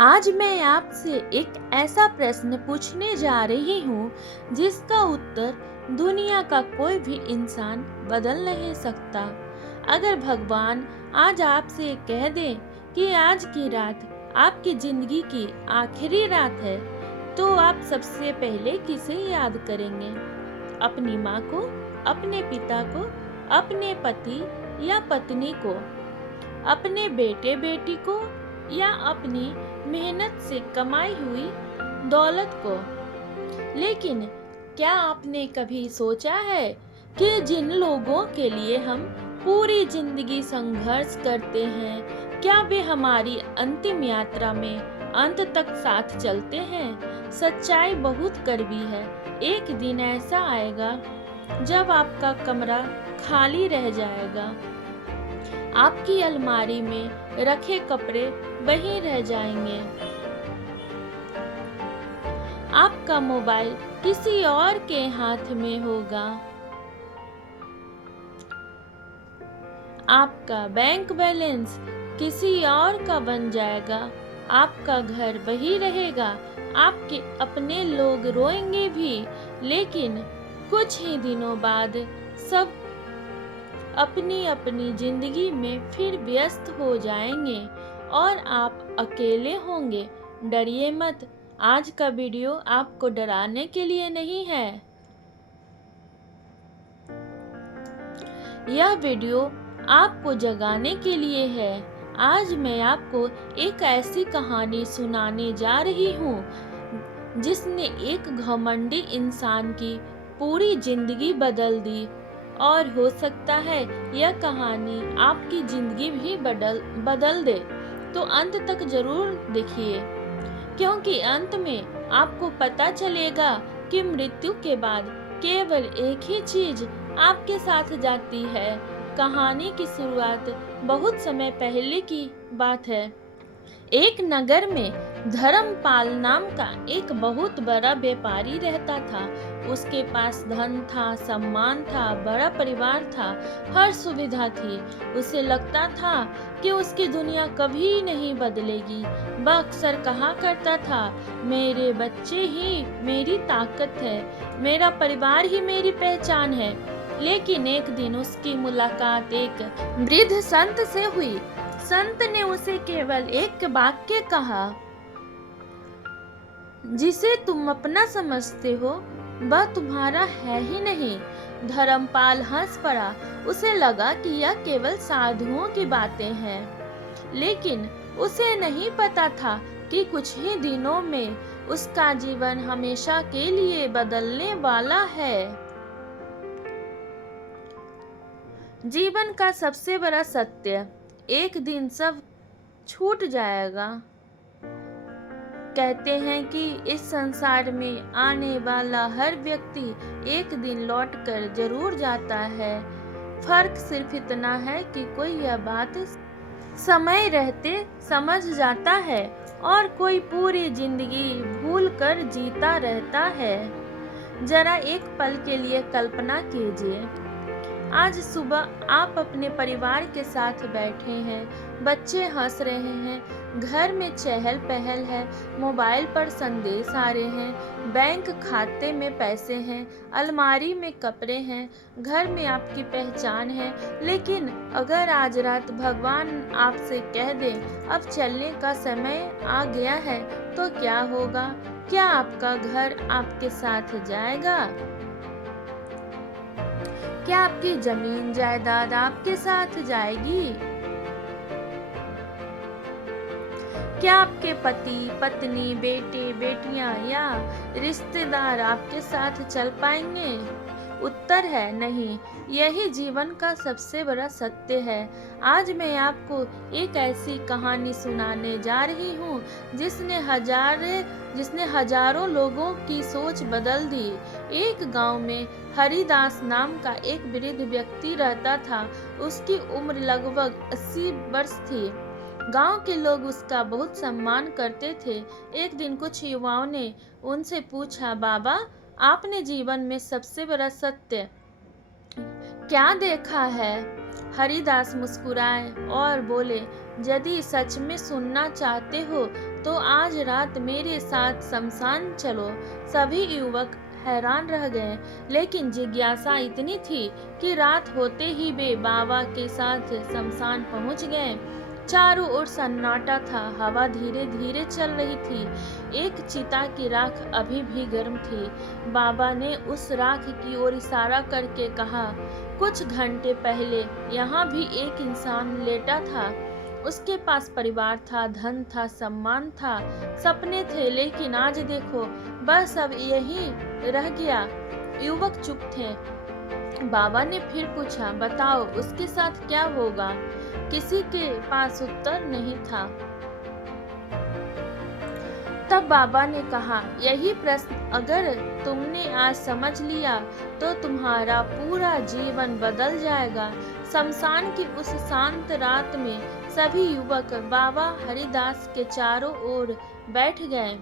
आज मैं आपसे एक ऐसा प्रश्न पूछने जा रही हूँ जिसका उत्तर दुनिया का कोई भी इंसान बदल नहीं सकता। अगर भगवान आज आपसे कह दे कि आज की रात आपकी जिंदगी की आखिरी रात है, तो आप सबसे पहले किसे याद करेंगे? अपनी माँ को, अपने पिता को, अपने पति या पत्नी को, अपने बेटे बेटी को या अपनी मेहनत से कमाई हुई दौलत को? लेकिन क्या आपने कभी सोचा है कि जिन लोगों के लिए हम पूरी जिंदगी संघर्ष करते हैं, क्या वे हमारी अंतिम यात्रा में अंत तक साथ चलते हैं? सच्चाई बहुत कड़वी है। एक दिन ऐसा आएगा जब आपका कमरा खाली रह जाएगा, आपकी अलमारी में रखे कपड़े वहीं रह जाएंगे, आपका मोबाइल किसी और के हाथ में होगा, आपका बैंक बैलेंस किसी और का बन जाएगा, आपका घर वही रहेगा, आपके अपने लोग रोएंगे भी, लेकिन कुछ ही दिनों बाद सब अपनी अपनी जिंदगी में फिर व्यस्त हो जाएंगे और आप अकेले होंगे। डरिए मत, आज का वीडियो आपको डराने के लिए नहीं है। यह वीडियो आपको जगाने के लिए है। आज मैं आपको एक ऐसी कहानी सुनाने जा रही हूँ जिसने एक घमंडी इंसान की पूरी जिंदगी बदल दी, और हो सकता है यह कहानी आपकी जिंदगी भी बदल दे। तो अंत तक जरूर देखिए, क्योंकि अंत में आपको पता चलेगा कि मृत्यु के बाद केवल एक ही चीज आपके साथ जाती है। कहानी की शुरुआत बहुत समय पहले की बात है। एक नगर में धर्मपाल नाम का एक बहुत बड़ा व्यापारी रहता था। उसके पास धन था, सम्मान था, बड़ा परिवार था, हर सुविधा थी। उसे लगता था कि उसकी दुनिया कभी नहीं बदलेगी। वह अक्सर कहा करता था, मेरे बच्चे ही मेरी ताकत है, मेरा परिवार ही मेरी पहचान है। लेकिन एक दिन उसकी मुलाकात एक वृद्ध संत से हुई। संत ने उसे केवल एक वाक्य कहा, जिसे तुम अपना समझते हो वह तुम्हारा है ही नहीं। धर्मपाल हंस पड़ा। उसे लगा कि यह केवल साधुओं की बातें हैं, लेकिन उसे नहीं पता था कि कुछ ही दिनों में उसका जीवन हमेशा के लिए बदलने वाला है। जीवन का सबसे बड़ा सत्य, एक दिन सब छूट जाएगा। कहते हैं कि इस संसार में आने वाला हर व्यक्ति एक दिन लौटकर जरूर जाता है। फर्क सिर्फ इतना है कि कोई यह बात समय रहते समझ जाता है और कोई पूरी जिंदगी भूल कर जीता रहता है। जरा एक पल के लिए कल्पना कीजिए, आज सुबह आप अपने परिवार के साथ बैठे हैं, बच्चे हंस रहे हैं, घर में चहल पहल है, मोबाइल पर संदेश आ रहे हैं, बैंक खाते में पैसे हैं, अलमारी में कपड़े हैं, घर में आपकी पहचान है। लेकिन अगर आज रात भगवान आपसे कह दे अब चलने का समय आ गया है, तो क्या होगा? क्या आपका घर आपके साथ जाएगा? क्या आपकी जमीन जायदाद आपके साथ जाएगी? क्या आपके पति पत्नी, बेटे बेटियां या रिश्तेदार आपके साथ चल पाएंगे? उत्तर है नहीं। यही जीवन का सबसे बड़ा सत्य है। आज मैं आपको एक ऐसी कहानी सुनाने जा रही हूँ जिसने हजारों लोगों की सोच बदल दी। एक गांव में हरिदास नाम का एक वृद्ध व्यक्ति रहता था। उसकी उम्र लगभग 80 वर्ष थी। गांव के लोग उसका बहुत सम्मान करते थे। एक दिन कुछ युवाओं ने उनसे पूछा, बाबा, आपने जीवन में सबसे बड़ा सत्य क्या देखा है? हरिदास मुस्कुराए और बोले, यदि सच में सुनना चाहते हो तो आज रात मेरे साथ शमशान चलो। सभी युवक हैरान रह गए, लेकिन जिज्ञासा इतनी थी कि रात होते ही वे बाबा के साथ शमशान पहुंच गए। चारों ओर सन्नाटा था, हवा धीरे धीरे चल रही थी। एक चिता की राख अभी भी गर्म थी। बाबा ने उस राख की ओर इशारा करके कहा, कुछ घंटे पहले यहाँ भी एक इंसान लेटा था। उसके पास परिवार था, धन था, सम्मान था, सपने थे, लेकिन आज देखो बस अब यही रह गया। युवक चुप थे। बाबा ने फिर पूछा, बताओ उसके साथ क्या होगा? किसी के पास उत्तर नहीं था। तब बाबा ने कहा, यही प्रश्न अगर तुमने आज समझ लिया तो तुम्हारा पूरा जीवन बदल जाएगा। शमशान की उस शांत रात में सभी युवक बाबा हरिदास के चारों ओर बैठ गए।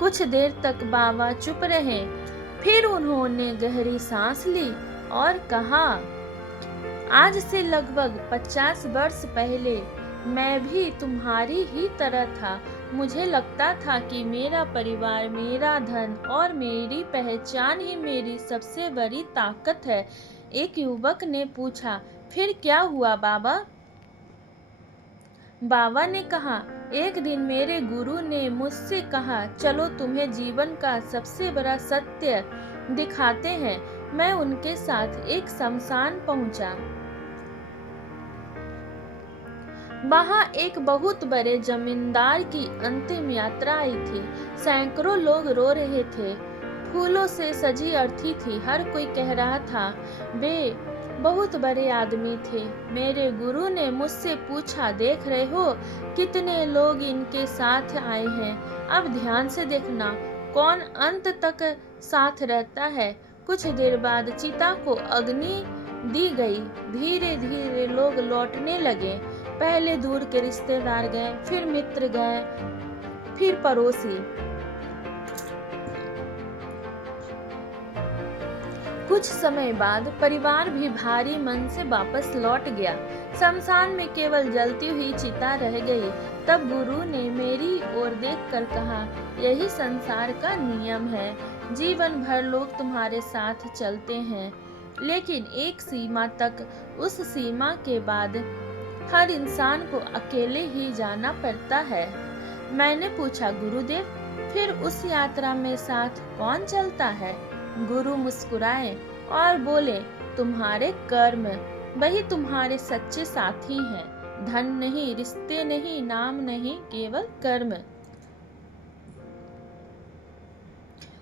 कुछ देर तक बाबा चुप रहे, फिर उन्होंने गहरी सांस ली और कहा, आज से लगभग 50 वर्ष पहले मैं भी तुम्हारी ही तरह था। मुझे लगता था कि मेरा परिवार, मेरा धन और मेरी पहचान ही मेरी सबसे बड़ी ताकत है। एक युवक ने पूछा, फिर क्या हुआ बाबा? बाबा ने कहा, एक दिन मेरे गुरु ने मुझसे कहा, चलो तुम्हें जीवन का सबसे बड़ा सत्य दिखाते हैं। मैं उनके साथ एक शमशान पहुंचा। वहाँ एक बहुत बड़े जमींदार की अंतिम यात्रा आई थी। सैकड़ों लोग रो रहे थे। फूलों से सजी अर्थी थी। हर कोई कह रहा था वे बहुत बड़े आदमी थे। मेरे गुरु ने मुझसे पूछा, देख रहे हो कितने लोग इनके साथ आए हैं? अब ध्यान से देखना कौन अंत तक साथ रहता है। कुछ देर बाद चिता को अग्नि दी गई। धीरे धीरे लोग लौटने लगे। पहले दूर के रिश्तेदार गए, फिर मित्र गए, फिर पड़ोसी। कुछ समय बाद परिवार भी भारी मन से वापस लौट गया। शमशान में केवल जलती हुई चिता रह गई। तब गुरु ने मेरी ओर देखकर कहा, यही संसार का नियम है। जीवन भर लोग तुम्हारे साथ चलते हैं, लेकिन एक सीमा तक। उस सीमा के बाद हर इंसान को अकेले ही जाना पड़ता है। मैंने पूछा, गुरुदेव फिर उस यात्रा में साथ कौन चलता है? गुरु मुस्कुराए और बोले, तुम्हारे कर्म, वही तुम्हारे सच्चे साथी हैं। धन नहीं, रिश्ते नहीं, नाम नहीं, केवल कर्म।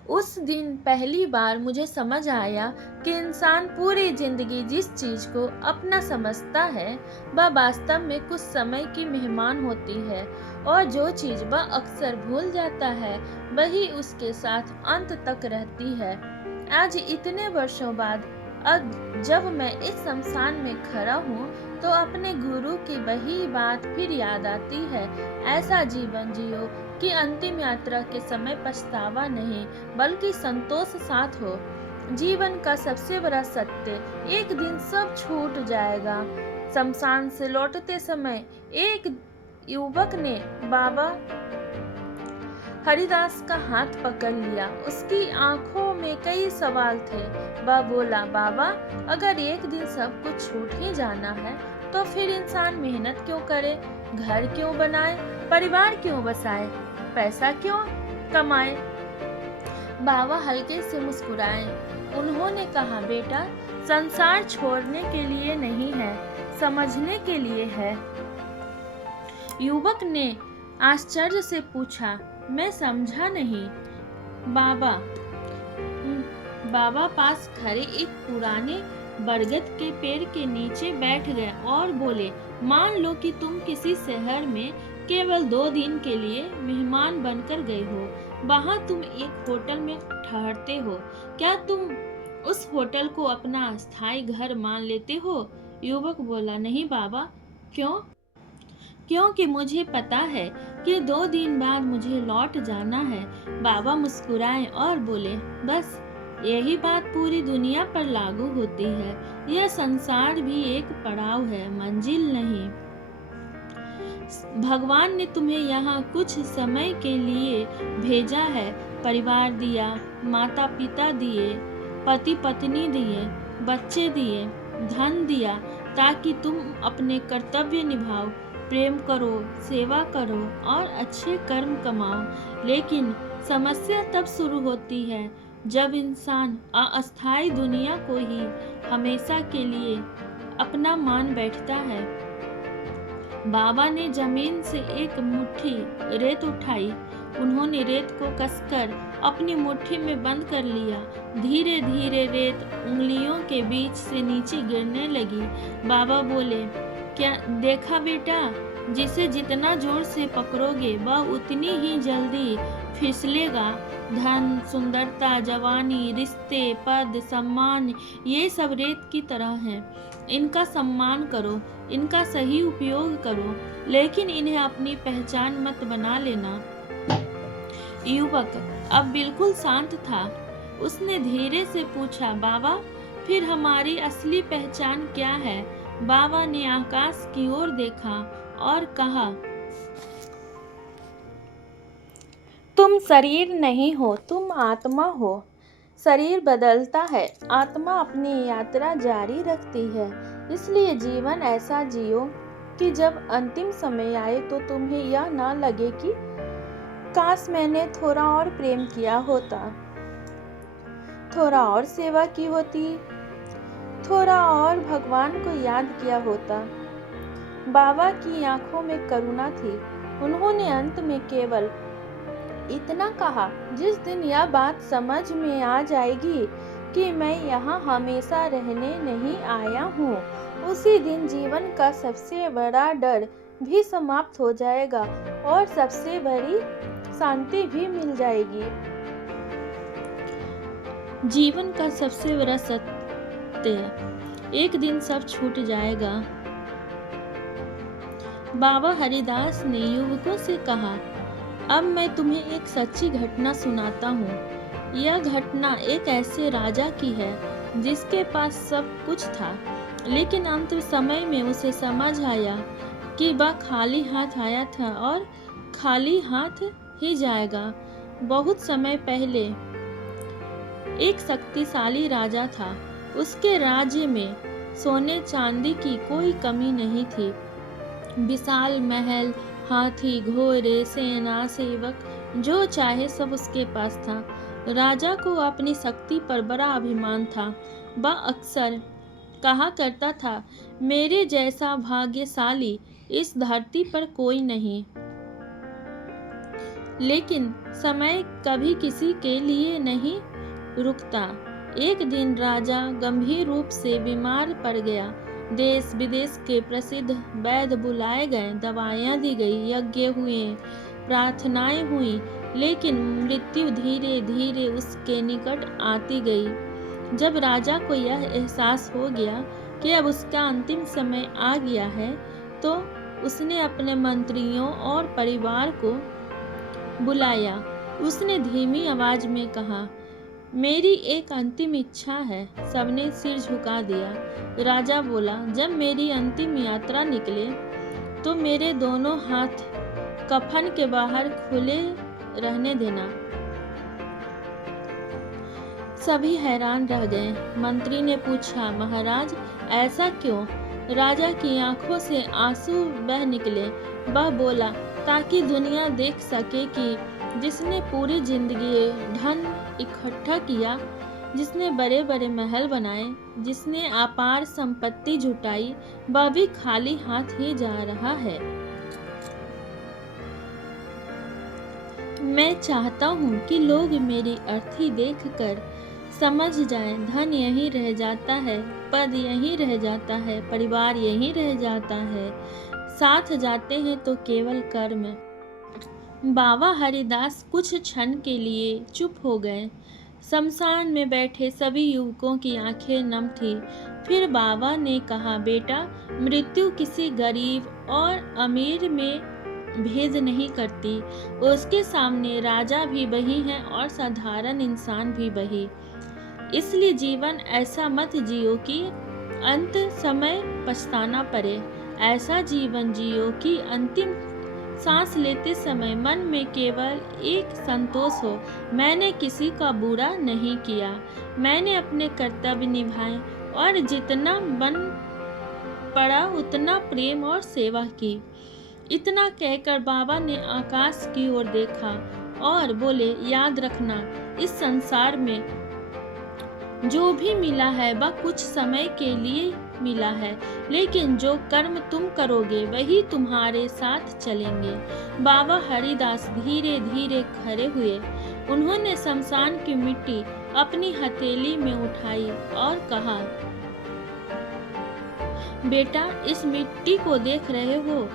उस दिन पहली बार मुझे समझ आया कि इंसान पूरी जिंदगी जिस चीज को अपना समझता है वह वास्तव में कुछ समय की मेहमान होती है, और जो चीज वह अक्सर भूल जाता है वही उसके साथ अंत तक रहती है। आज इतने वर्षों बाद अब जब मैं इस शमशान में खड़ा हूँ तो अपने गुरु की वही बात फिर याद आती है। ऐसा जीवन जियो कि अंतिम यात्रा के समय पछतावा नहीं बल्कि संतोष साथ हो। जीवन का सबसे बड़ा सत्य, एक दिन सब छूट जाएगा। शमशान से लौटते समय एक युवक ने बाबा हरिदास का हाथ पकड़ लिया। उसकी आंखों में कई सवाल थे। वह बोला, बाबा अगर एक दिन सब कुछ छूट ही जाना है तो फिर इंसान मेहनत क्यों करे, घर क्यों बनाए, परिवार क्यों बसाए, पैसा क्यों कमाए? बाबा हल्के से मुस्कुराए। उन्होंने कहा, बेटा संसार छोड़ने के लिए नहीं है, समझने के लिए है। युवक ने आश्चर्य से पूछा, मैं समझा नहीं। बाबा पास खड़े एक पुराने बरगद के पेड़ के नीचे बैठ गए और बोले, मान लो कि तुम किसी शहर में केवल 2 दिन के लिए मेहमान बनकर गए हो। वहां तुम एक होटल में ठहरते हो। क्या तुम उस होटल को अपना स्थायी घर मान लेते हो? युवक बोला, नहीं बाबा। क्यों? क्योंकि मुझे पता है कि 2 दिन बाद मुझे लौट जाना है। बाबा मुस्कुराए और बोले, बस यही बात पूरी दुनिया पर लागू होती है। यह संसार भी एक पड़ाव है, मंजिल नहीं। भगवान ने तुम्हें यहाँ कुछ समय के लिए भेजा है। परिवार दिया, माता पिता दिए, पति पत्नी दिए, बच्चे दिए, धन दिया, ताकि तुम अपने कर्तव्य निभाओ, प्रेम करो, सेवा करो और अच्छे कर्म कमाओ। लेकिन समस्या तब शुरू होती है जब इंसान अस्थायी दुनिया को ही हमेशा के लिए अपना मान बैठता है। बाबा ने जमीन से एक मुट्ठी रेत उठाई। उन्होंने रेत को कसकर अपनी मुट्ठी में बंद कर लिया। धीरे धीरे रेत उंगलियों के बीच से नीचे गिरने लगी। बाबा बोले, क्या देखा बेटा, जिसे जितना जोर से पकड़ोगे वह उतनी ही जल्दी फिसलेगा। धन, सुंदरता, जवानी, रिश्ते, पद, सम्मान, ये सब रेत की तरह हैं। इनका सम्मान करो, इनका सही उपयोग करो, लेकिन इन्हें अपनी पहचान मत बना लेना। युवक अब बिल्कुल शांत था। उसने धीरे से पूछा, बाबा, फिर हमारी असली पहचान क्या है? बाबा ने आकाश की ओर देखा और कहा, तुम शरीर नहीं हो, तुम आत्मा हो। शरीर बदलता है, आत्मा अपनी यात्रा जारी रखती है। इसलिए जीवन ऐसा जियो कि जब अंतिम समय आए तो तुम्हें यह ना लगे कि काश मैंने थोड़ा और प्रेम किया होता, थोड़ा और सेवा की होती, थोड़ा और भगवान को याद किया होता। बाबा की आंखों में करुणा थी। उन्होंने अंत में केवल इतना कहा, जिस दिन यह बात समझ में आ जाएगी कि मैं यहाँ हमेशा रहने नहीं आया हूँ, उसी दिन जीवन का सबसे बड़ा डर भी समाप्त हो जाएगा और सबसे बड़ी शांति भी मिल जाएगी। जीवन का सबसे बड़ा सत्य, एक दिन सब छूट जाएगा। बाबा हरिदास ने युवकों से कहा, अब मैं तुम्हें एक सच्ची घटना सुनाता हूँ। यह घटना एक ऐसे राजा की है जिसके पास सब कुछ था, लेकिन अंत समय में उसे समझ आया कि वह खाली हाथ आया था और खाली हाथ ही जाएगा। बहुत समय पहले एक शक्तिशाली राजा था। उसके राज्य में सोने चांदी की कोई कमी नहीं थी। विशाल महल, हाथी, घोड़े, सेना, सेवक, जो चाहे सब उसके पास था। राजा को अपनी शक्ति पर बड़ा अभिमान था। वह अक्सर कहा करता था, मेरे जैसा भाग्यशाली इस धरती पर कोई नहीं। लेकिन समय कभी किसी के लिए नहीं रुकता। एक दिन राजा गंभीर रूप से बीमार पड़ गया। देश विदेश के प्रसिद्ध वैद्य बुलाए गए, दवाइयाँ दी गई, यज्ञ हुए, प्रार्थनाएं हुई, लेकिन मृत्यु धीरे धीरे उसके निकट आती गई। जब राजा को यह एहसास हो गया कि अब उसका अंतिम समय आ गया है, तो उसने अपने मंत्रियों और परिवार को बुलाया। उसने धीमी आवाज में कहा, मेरी एक अंतिम इच्छा है। सबने सिर झुका दिया। राजा बोला, जब मेरी अंतिम यात्रा निकले तो मेरे दोनों हाथ कफन के बाहर खुले रहने देना। सभी हैरान रह गए। मंत्री ने पूछा, महाराज ऐसा क्यों? राजा की आंखों से आंसू बह निकले। वह बोला, ताकि दुनिया देख सके कि जिसने पूरी जिंदगी धन इकट्ठा किया, जिसने बड़े बड़े महल बनाए, जिसने अपार संपत्ति जुटाई, वह भी खाली हाथ ही जा रहा है। मैं चाहता हूँ कि लोग मेरी अर्थी देखकर समझ जाएं, धन यहीं रह जाता है, पद यहीं रह जाता है, परिवार यहीं रह जाता है, साथ जाते हैं तो केवल कर्म। बाबा हरिदास कुछ क्षण के लिए चुप हो गए। शमशान में बैठे सभी युवकों की आंखें नम थी। फिर बाबा ने कहा, बेटा, मृत्यु किसी गरीब और अमीर में भेद नहीं करती। उसके सामने राजा भी वही है और साधारण इंसान भी वही। इसलिए जीवन ऐसा मत जियो कि अंत समय पछताना पड़े। ऐसा जीवन जियो कि अंतिम सांस लेते समय मन में केवल एक संतोष हो, मैंने किसी का बुरा नहीं किया, मैंने अपने कर्तव्य निभाए और जितना बन पड़ा उतना प्रेम और सेवा की। इतना कहकर बाबा ने आकाश की ओर देखा और बोले, याद रखना, इस संसार में जो भी मिला है वह कुछ समय के लिए मिला है, लेकिन जो कर्म तुम करोगे वही तुम्हारे साथ चलेंगे। बाबा हरिदास धीरे धीरे खड़े हुए। उन्होंने शमशान की मिट्टी अपनी हथेली में उठाई और कहा, बेटा, इस मिट्टी को देख रहे हो,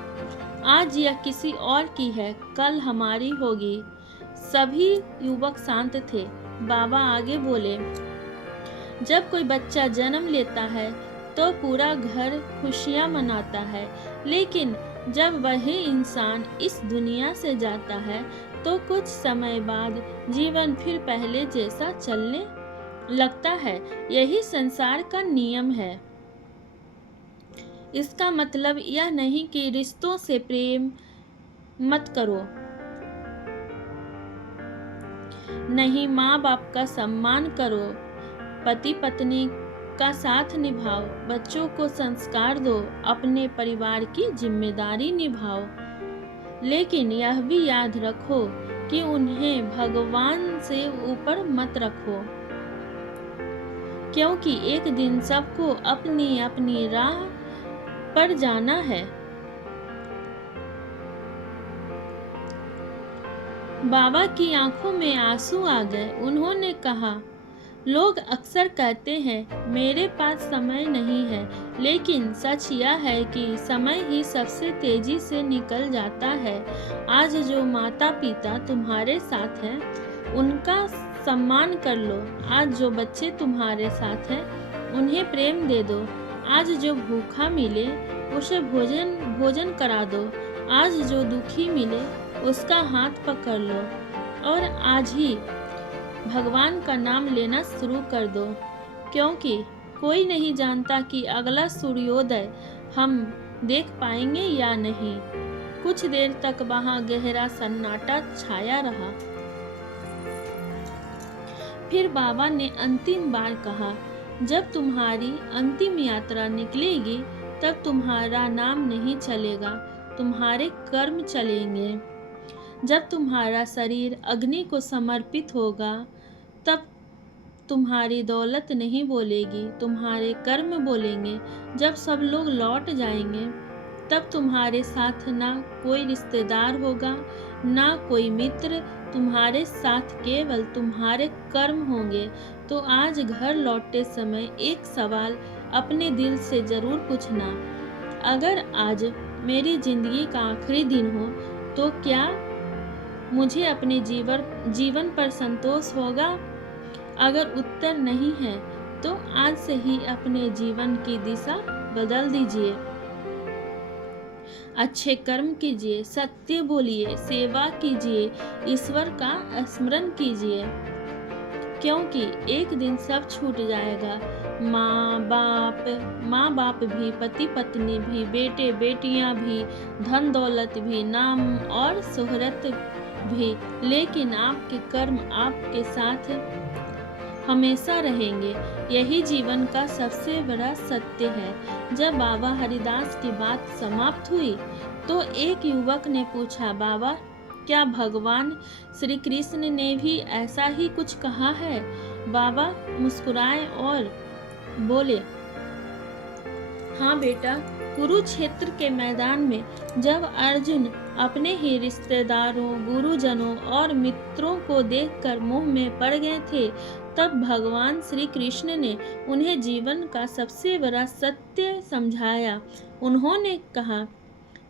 आज यह किसी और की है, कल हमारी होगी। सभी युवक शांत थे। बाबा आगे बोले, जब कोई बच्चा जन्म लेता है तो पूरा घर खुशियां मनाता है, लेकिन जब वही इंसान इस दुनिया से जाता है तो कुछ समय बाद जीवन फिर पहले जैसा चलने लगता है। यही संसार का नियम है। इसका मतलब यह नहीं कि रिश्तों से प्रेम मत करो, नहीं, माँ बाप का सम्मान करो, पति पत्नी का साथ निभाओ, बच्चों को संस्कार दो, अपने परिवार की जिम्मेदारी निभाओ, लेकिन यह भी याद रखो कि उन्हें भगवान से ऊपर मत रखो, क्योंकि एक दिन सबको अपनी अपनी राह पर जाना है। बाबा की आंखों में आंसू आ गए। उन्होंने कहा, लोग अक्सर कहते हैं मेरे पास समय नहीं है, लेकिन सच यह है कि समय ही सबसे तेजी से निकल जाता है। आज जो माता पिता तुम्हारे साथ हैं उनका सम्मान कर लो। आज जो बच्चे तुम्हारे साथ हैं उन्हें प्रेम दे दो। आज जो भूखा मिले उसे भोजन करा दो। आज जो दुखी मिले उसका हाथ पकड़ लो और आज ही भगवान का नाम लेना शुरू कर दो, क्योंकि कोई नहीं जानता कि अगला सूर्योदय हम देख पाएंगे या नहीं। कुछ देर तक वहां गहरा सन्नाटा छाया रहा। फिर बाबा ने अंतिम बार कहा, जब तुम्हारी अंतिम यात्रा निकलेगी तब तुम्हारा नाम नहीं चलेगा, तुम्हारे कर्म चलेंगे। जब तुम्हारा शरीर अग्नि को समर्पित होगा तब तुम्हारी दौलत नहीं बोलेगी, तुम्हारे कर्म बोलेंगे। जब सब लोग लौट जाएंगे तब तुम्हारे साथ ना कोई रिश्तेदार होगा, ना कोई मित्र, तुम्हारे साथ केवल तुम्हारे कर्म होंगे। तो आज घर लौटते समय एक सवाल अपने दिल से जरूर पूछना, अगर आज मेरी जिंदगी का आखिरी दिन हो तो क्या मुझे अपने जीवन पर संतोष होगा? अगर उत्तर नहीं है तो आज से ही अपने जीवन की दिशा बदल दीजिए। अच्छे कर्म कीजिए, सत्य बोलिए, सेवा कीजिए, ईश्वर का स्मरण कीजिए, क्योंकि एक दिन सब छूट जाएगा। माँ बाप भी, पति पत्नी भी, बेटे बेटियां भी, धन दौलत भी, नाम और शोहरत भी, लेकिन आपके कर्म आपके साथ हमेशा रहेंगे। यही जीवन का सबसे बड़ा सत्य है। जब बाबा हरिदास की बात समाप्त हुई तो एक युवक ने पूछा, बाबा, क्या भगवान श्री कृष्ण ने भी ऐसा ही कुछ कहा है? बाबा मुस्कुराए और बोले, हाँ बेटा, कुरुक्षेत्र के मैदान में जब अर्जुन अपने ही रिश्तेदारों, गुरुजनों और मित्रों को देखकर मुंह में पड़ गए थे, तब भगवान श्री कृष्ण ने उन्हें जीवन का सबसे बड़ा सत्य समझाया। उन्होंने कहा,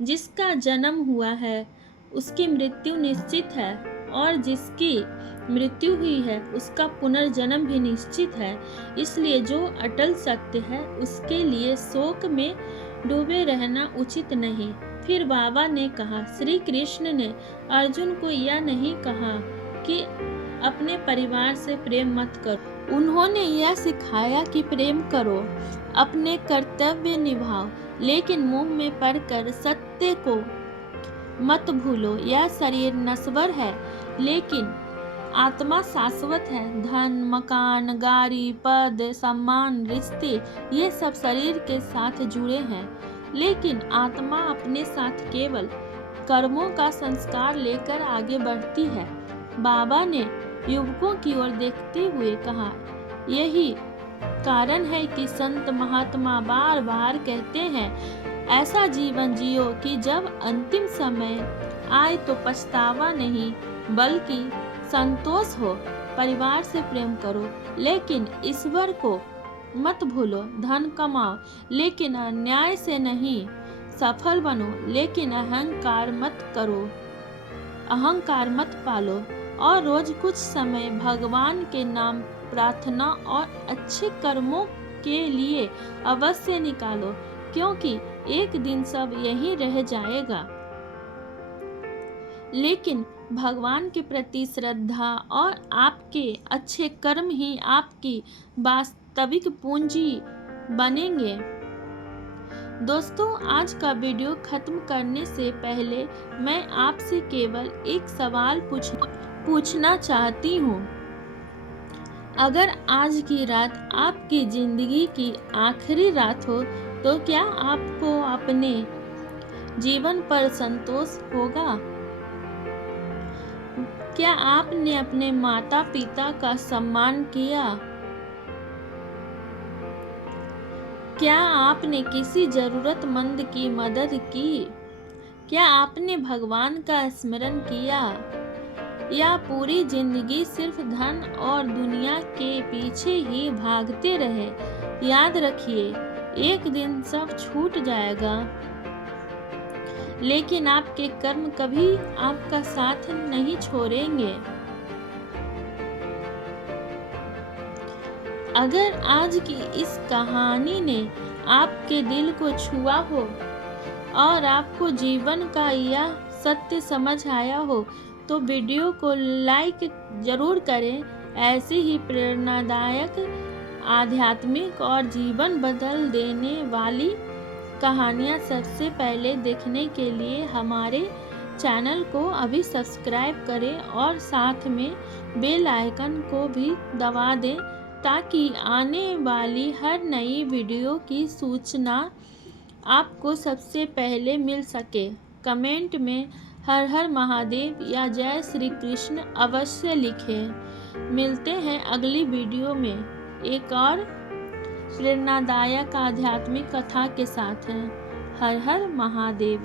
जिसका जन्म हुआ है उसकी मृत्यु निश्चित है, और जिसकी मृत्यु हुई है उसका पुनर्जन्म भी निश्चित है। इसलिए जो अटल सत्य है उसके लिए शोक में डूबे रहना उचित नहीं। फिर बाबा ने कहा, श्री कृष्ण ने अर्जुन को यह नहीं कहा कि अपने परिवार से प्रेम मत करो, उन्होंने यह सिखाया कि प्रेम करो, अपने कर्तव्य निभाओ, लेकिन मुंह में पड़कर सत्य को मत भूलो। यह शरीर नश्वर है, लेकिन आत्मा शाश्वत है। धन, मकान, गाड़ी, पद, सम्मान, रिश्ते, ये सब शरीर के साथ जुड़े हैं, लेकिन आत्मा अपने साथ केवल कर्मों का संस्कार लेकर आगे बढ़ती है। बाबा ने युवकों की ओर देखते हुए कहा, यही कारण है कि संत महात्मा बार बार कहते हैं, ऐसा जीवन जियो कि जब अंतिम समय आए तो पछतावा नहीं बल्कि संतोष हो। परिवार से प्रेम करो, लेकिन ईश्वर को मत भूलो। धन कमाओ, लेकिन अन्याय से नहीं। सफल बनो, लेकिन अहंकार मत पालो। और रोज कुछ समय भगवान के नाम, प्रार्थना और अच्छे कर्मों के लिए अवश्य निकालो, क्योंकि एक दिन सब यही रह जाएगा। लेकिन भगवान के प्रति श्रद्धा और आपके अच्छे कर्म ही आपकी वास्तविक पूंजी बनेंगे। दोस्तों, आज का वीडियो खत्म करने से पहले मैं आपसे केवल एक सवाल पूछना चाहती हूँ। अगर आज की रात आपकी जिंदगी की आखिरी रात हो, तो क्या आपको अपने जीवन पर संतोष होगा? क्या आपने अपने माता पिता का सम्मान किया? क्या आपने किसी जरूरतमंद की मदद की? क्या आपने भगवान का स्मरण किया? या पूरी जिंदगी सिर्फ धन और दुनिया के पीछे ही भागते रहे? याद रखिए, एक दिन सब छूट जाएगा, लेकिन आपके कर्म कभी आपका साथ नहीं छोड़ेंगे। अगर आज की इस कहानी ने आपके दिल को छुआ हो और आपको जीवन का यह सत्य समझ आया हो, तो वीडियो को लाइक जरूर करें। ऐसे ही प्रेरणादायक, आध्यात्मिक और जीवन बदल देने वाली कहानियाँ सबसे पहले देखने के लिए हमारे चैनल को अभी सब्सक्राइब करें और साथ में बेल आइकन को भी दबा दें, ताकि आने वाली हर नई वीडियो की सूचना आपको सबसे पहले मिल सके। कमेंट में हर हर महादेव या जय श्री कृष्ण अवश्य लिखें। मिलते हैं अगली वीडियो में एक और प्रेरणादायक आध्यात्मिक कथा के साथ। हर हर महादेव।